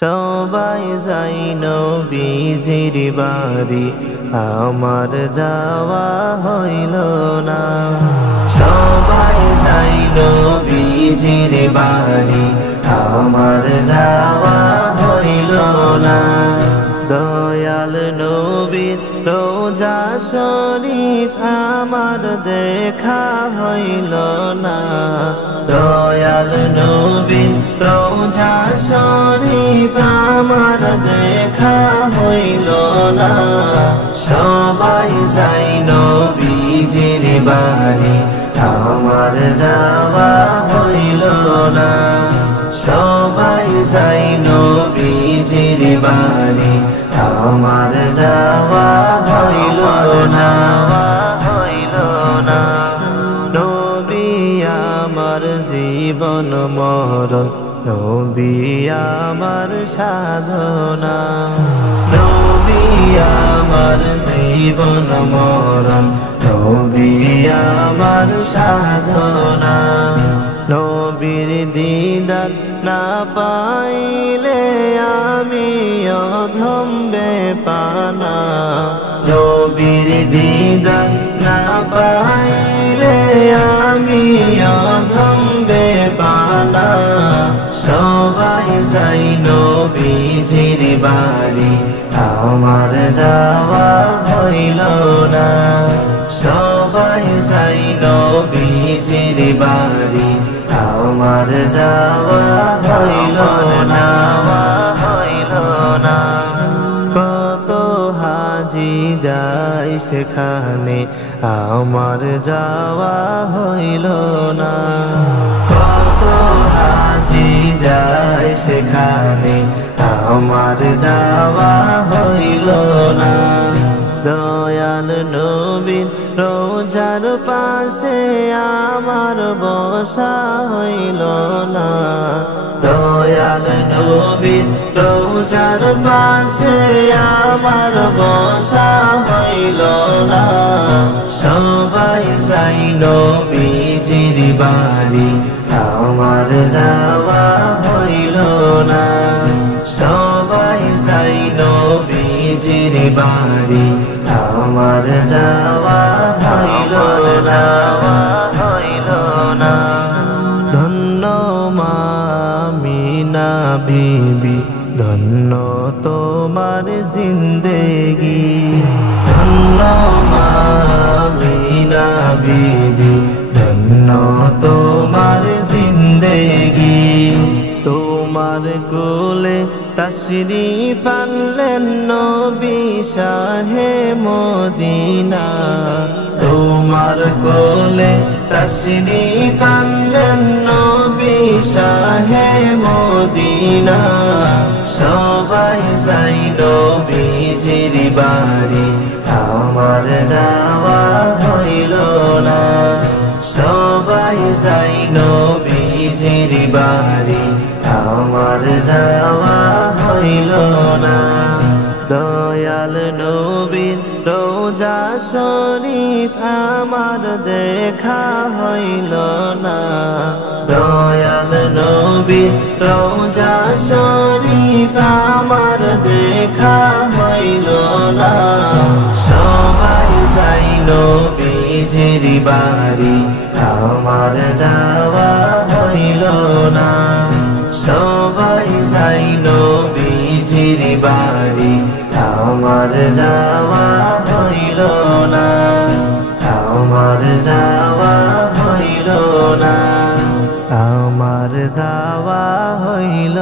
সবাই যাই নবীজির বাড়ি, আমার যাওয়া হইল না। সবাই যাই নবীজির বাড়ি, আমার যাওয়া হইল না। দয়াল নবীর রোজা শরীফ আমার দেখা হইল না। দয়াল নবীর রোজা শরীফ আমার দেখা হইল না। সবাই যাই নবীজির বাড়ি, আমার যাওয়া হইল না। সবাই যাই নবীজির বাড়ি, আমার যাওয়া হইল না। নবী আমার জীবন মরণ, নবী আমার সাধনা। নবী আমার জীবন মরণ, নবী আমার সাধনা। নবীর দিদার না পাইলে আমি অধম বেপানা। নবীর দিদার না পাইলে আমি অধম বেপানা। সবাই যাই নবীজির বাড়ি, আমার যাওয়া হইল না। সবাই যাই নবীজির বাড়ি, আমার যাওয়া হইল না। কত হাজি যায় সেখানে, আমার যাওয়া হইল না। কত হাজি যায় সেখানে, আমার যাওয়া হইল না। দয়াল নবীর রোজার পাশে আমার বসা হইল না। দয়াল নবীর রোজার পাশে আমার বসা হইল না। সবাই যাই নবীজির বাড়ি, আমার যাওয়া হইল না। সবাই যাই নবীজির বাড়ি, আমার যাওয়া হইল না। ধন্য মা আমিনা বিবি, ধন্য তোমার জিন্দেগি। ধন্য মা আমিনা বিবি, ধন্য তোমার জিন্দেগি। তোমার কোলে তশরিফ আনলেন নবী শাহে মদিনা। তোমার কোলে তশরিফ আনলেন নবী শাহে মদিনা। সবাই যাই নবীজির বাড়ি, আমার যাওয়া হইল না। সবাই যাই নবীজির বাড়ি, আমার যাওয়া হইল না। দয়াল নবীর রোজা শরীফ আমার দেখা হইল না। দয়াল নবীর রোজা শরীফ আমার দেখা হইল না। সবাই যাই নবীজির বাড়ি, আমার যাওয়া হইল না। সবাই যাই নবীজির বাড়ি, আমার যাওয়া হইল না। আমার যাওয়া হইল না। আমার যাওয়া হইল